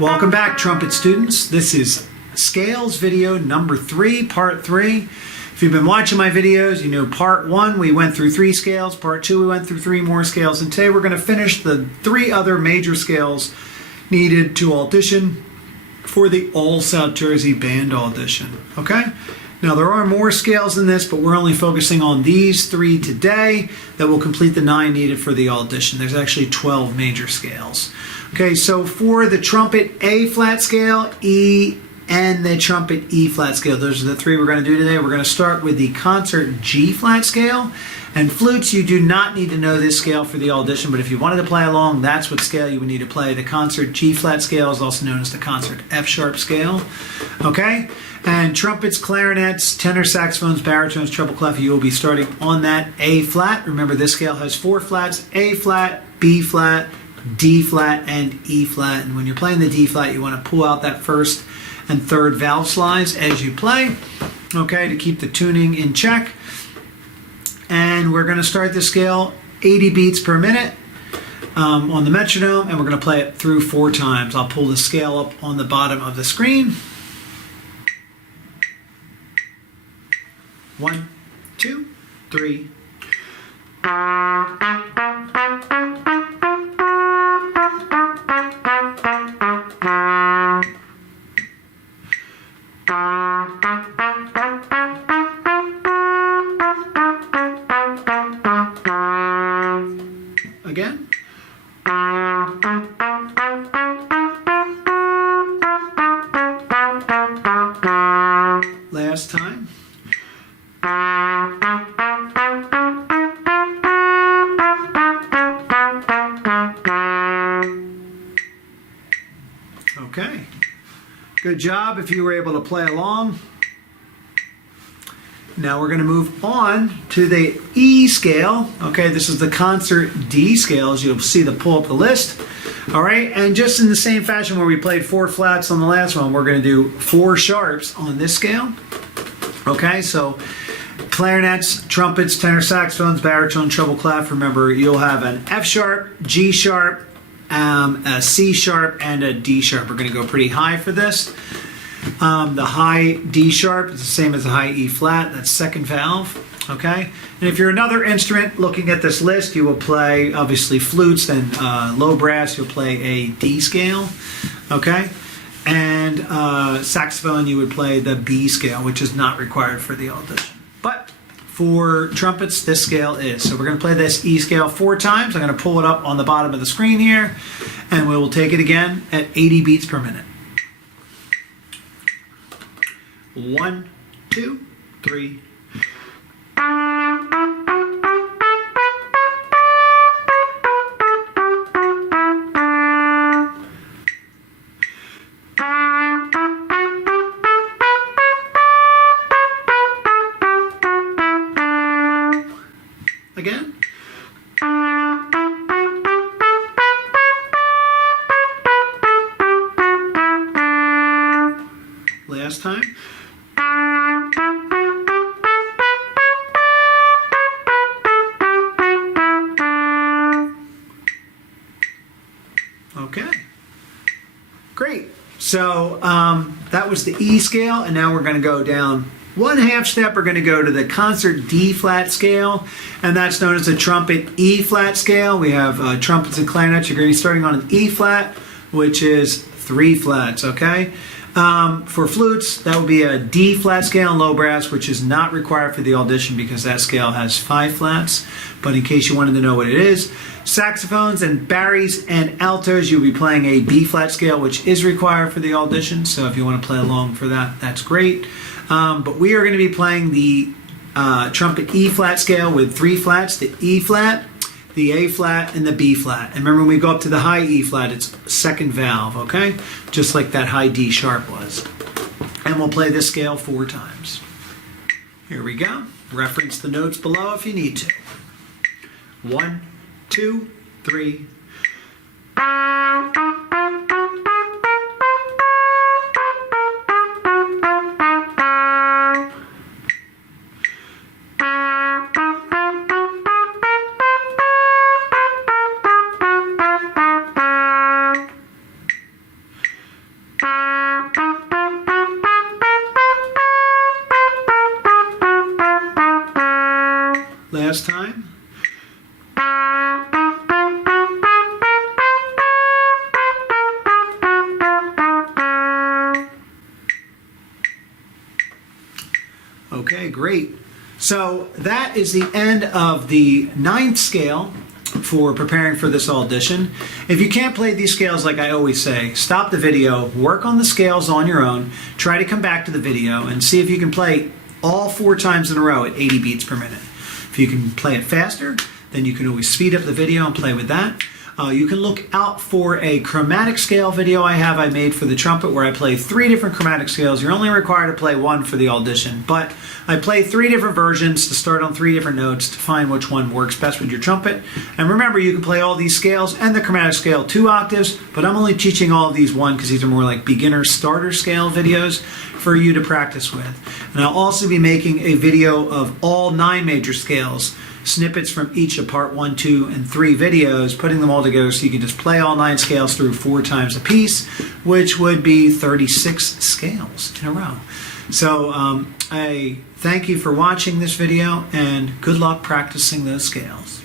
Welcome back, trumpet students. This is scales video number 3, part 3. If you've been watching my videos, you know part 1 we went through 3 scales, part 2 we went through 3 more scales, and today we're going to finish the 3 other major scales needed to audition for the All South Jersey Band audition. Okay? Now there are more scales in this, but we're only focusing on these 3 today that will complete the 9 needed for the audition. There's actually 12 major scales. Okay, so for the trumpet A flat scale, E, and the trumpet E flat scale, those are the 3 we're going to do today. We're going to start with the concert G flat scale. And flutes, you do not need to know this scale for the audition, but if you wanted to play along, that's what scale you would need to play. The concert G flat scale is also known as the concert F sharp scale. Okay? And trumpets, clarinets, tenor saxophones, baritones, treble clef, you will be starting on that A flat. Remember, this scale has 4 flats: A flat, B flat, D flat, and E flat. And when you're playing the D flat, you want to pull out that first and third valve slides as you play, okay, to keep the tuning in check. And we're going to start the scale 80 beats per minute on the metronome, and we're going to play it through 4 times. I'll pull the scale up on the bottom of the screen. 1, 2, 3. Again. Last time. Okay. Good job if you were able to play along. Now we're going to move on to the E scale. Okay, this is the concert D scale, as you'll see pull up the list. All right, and just in the same fashion where we played 4 flats on the last one, we're going to do 4 sharps on this scale. Okay, so clarinets, trumpets, tenor saxophones, baritone, treble clef. Remember, you'll have an F sharp, G sharp, a C sharp, and a D sharp. We're going to go pretty high for this. The high D sharp is the same as the high E flat. That's second valve. Okay. And if you're another instrument looking at this list, you will play obviously flutes. Then low brass, you'll play a D scale. Okay. And saxophone, you would play the B scale, which is not required for the audition. But for trumpets, this scale is. So we're going to play this E scale 4 times. I'm going to pull it up on the bottom of the screen here, and we will take it again at 80 beats per minute. 1, 2, 3. Again. Last time. Okay, great. So that was the E scale, and now we're going to go down 1/2 step. We're going to go to the concert D flat scale, and that's known as the trumpet E flat scale. We have trumpets and clarinets. You're going to be starting on an E flat, which is 3 flats, okay? For flutes, that would be a D flat scale and low brass, which is not required for the audition because that scale has 5 flats. But in case you wanted to know what it is, saxophones and baries and altos, you'll be playing a B flat scale, which is required for the audition. So if you want to play along for that, that's great. But we are going to be playing the trumpet E flat scale with 3 flats: the E flat, the A flat, and the B flat. And remember, when we go up to the high E flat, it's second valve, okay? Just like that high D sharp was. And we'll play this scale 4 times. Here we go. Reference the notes below if you need to. 1, 2, 3. Last time. Okay, great. So that is the end of the ninth scale for preparing for this audition. If you can't play these scales, like I always say, stop the video, work on the scales on your own, try to come back to the video and see if you can play all 4 times in a row at 80 beats per minute. If you can play it faster, then you can always speed up the video and play with that. You can look out for a chromatic scale video I made for the trumpet where I play 3 different chromatic scales. You're only required to play 1 for the audition, but I play 3 different versions to start on 3 different notes to find which one works best with your trumpet. And remember, you can play all these scales and the chromatic scale 2 octaves, but I'm only teaching all of these 1 because these are more like beginner starter scale videos for you to practice with. And I'll also be making a video of all 9 major scales, snippets from each of part 1, 2, and 3 videos, putting them all together so you can just play all 9 scales through 4 times a piece, which would be 36 scales in a row. So I thank you for watching this video and good luck practicing those scales.